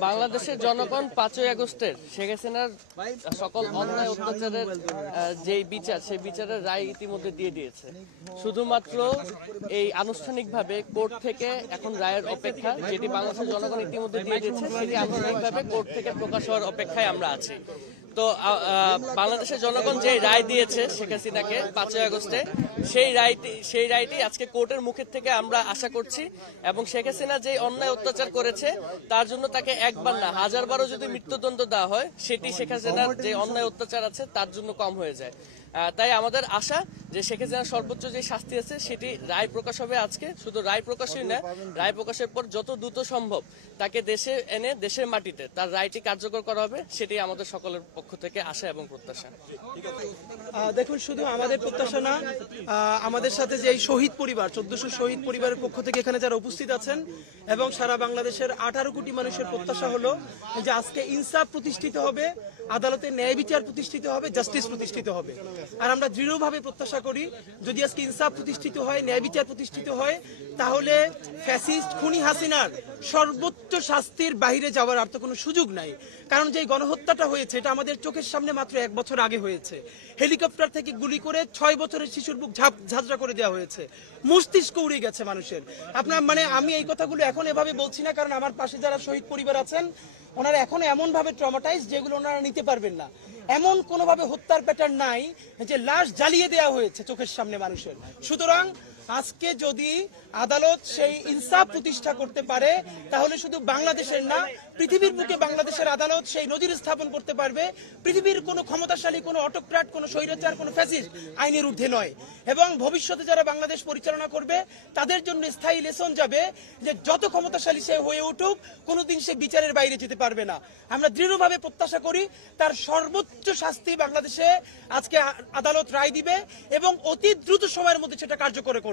বাংলাদেশের জনগণ 5ই আগস্টের শেখ হাসিনার সকল অন্যায় অত্যাচারের যে বিচার সেই বিচারের রায় ইতিমধ্যে দিয়ে দিয়েছে। শুধুমাত্র এই আনুষ্ঠানিকভাবে কোর্ট থেকে এখন রায়ের অপেক্ষা, যেটি বাংলাদেশের জনগণ ইতিমধ্যে দিয়ে দিয়েছে, সেটি আনুষ্ঠানিকভাবে কোর্ট থেকে প্রকাশ হওয়ার অপেক্ষায় আমরা আছি। তো বাংলাদেশের জনগণ যে রায় দিয়েছে শেখ হাসিনাকে 5ই আগস্টে, সেই রায়টি আজকে কোর্টের মুখের থেকে আমরা আশা করছি। এবং শেখ হাসিনা যে অন্যায় অত্যাচার করেছে তার জন্য তাকে একবার না 1000বারও যদি মৃত্যুদণ্ড দেওয়া হয়, সেটি শেখ হাসিনার যে অন্যায় অত্যাচার আছে তার জন্য কম হয়ে যায়। তাই আমাদের আশা যে শেখ হাসিনার সর্বোচ্চ যে শাস্তি আছে সেটি রায় প্রকাশ হবে আজকে। শুধু রায় প্রকাশই না, রায় প্রকাশের পর যত দ্রুত সম্ভব তাকে দেশে এনে দেশের মাটিতে তার রায়টি কার্যকর করা হবে, সেটি আমাদের সকলের পক্ষ থেকে আশা এবং প্রত্যাশা। দেখুন, শুধু আমাদের প্রত্যাশা না, আমাদের সাথে যে শহীদ পরিবার 1400 শহীদ পরিবারের পক্ষ থেকে এখানে যারা উপস্থিত আছেন এবং সারা বাংলাদেশের 18 কোটি মানুষের প্রত্যাশা হলো যে আজকে ইনসাফ প্রতিষ্ঠিত হবে, আদালতে ন্যায় বিচার প্রতিষ্ঠিত হবে, জাস্টিস প্রতিষ্ঠিত হবে। আর আমরা দৃঢ়ভাবে প্রত্যাশা করি যদি আজকে ইনসাফ প্রতিষ্ঠিত হয়, ন্যায় বিচার প্রতিষ্ঠিত হয়, তাহলে ফ্যাসিস্ট খুনি হাসিনার সর্বোচ্চ শাস্তির বাইরে যাওয়ার আর তো কোনো সুযোগ নাই। কারণ যে গণহত্যাটা হয়েছে এটা আমাদের চোখের সামনে মাত্র 1 বছর আগে হয়েছে। হেলিকপ্টার থেকে গুলি করে 6 বছরের শিশুর বুক ঝাঁঝরা করে দেওয়া হয়েছে, মস্তিষ্ক উড়ে গেছে মানুষের। আপনার আমি এই কথাগুলো এখন এভাবে বলছি না, কারণ আমার পাশে যারা শহীদ পরিবার আছেন ওনারা এখন এমন ভাবে ট্রমাটাইজ যেগুলো ওনারা নিতে পারবেন না। এমন কোনোভাবে হত্যার প্যাটার্ন নাই যে লাশ জ্বালিয়ে দেওয়া হয়েছে চোখের সামনে মানুষের। সুতরাং আজকে যদি আদালত সেই ইনসাফ প্রতিষ্ঠা করতে পারে তাহলে শুধু বাংলাদেশের না, পৃথিবীর বুকে বাংলাদেশের আদালত সেই নজির স্থাপন করতে পারবে পৃথিবীর কোনো ক্ষমতাশালী, কোনো অটোক্র্যাট, কোনো স্বৈরাচার, কোনো ফ্যাসিস্ট আইনের ঊর্ধ্বে নয়। এবং ভবিষ্যতে যারা বাংলাদেশ পরিচালনা করবে তাদের জন্য স্থায়ী লেসন যাবে যে যত ক্ষমতাশালী সে হয়ে উঠুক, কোনোদিন সে বিচারের বাইরে যেতে পারবে না। আমরা দৃঢ়ভাবে প্রত্যাশা করি তার সর্বোচ্চ শাস্তি বাংলাদেশে আজকে আদালত রায় দিবে এবং অতি দ্রুত সময়ের মধ্যে সেটা কার্যকর করবে।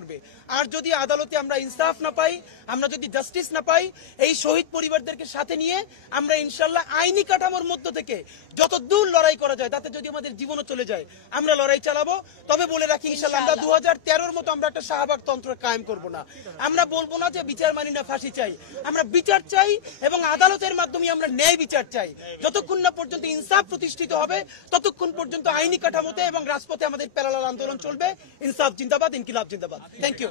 আর যদি আদালতে আমরা ইনসাফ না পাই, আমরা যদি জাস্টিস না পাই, এই শহীদ পরিবারদেরকে সাথে নিয়ে আমরা ইনশাল্লাহ আইনি কাঠামোর মধ্য থেকে যত দূর লড়াই করা যায়, তাতে যদি আমাদের জীবনও চলে যায় আমরা লড়াই চালাবো। তবে বলে রাখি ইনশাল্লাহ আমরা 2013-র মতো আমরা একটা শাহবাগ তন্ত্র কায়েম করব না। আমরা বলবো না যে বিচার মানি না, ফাঁসি চাই। আমরা বিচার চাই এবং আদালতের মাধ্যমে আমরা ন্যায় বিচার চাই। যতক্ষণ না পর্যন্ত ইনসাফ প্রতিষ্ঠিত হবে ততক্ষণ পর্যন্ত আইনি কাঠামোতে এবং রাজপথে আমাদের প্যারালাল আন্দোলন চলবে। ইনসাফ জিন্দাবাদ, ইনকিলাব জিন্দাবাদ। Thank you.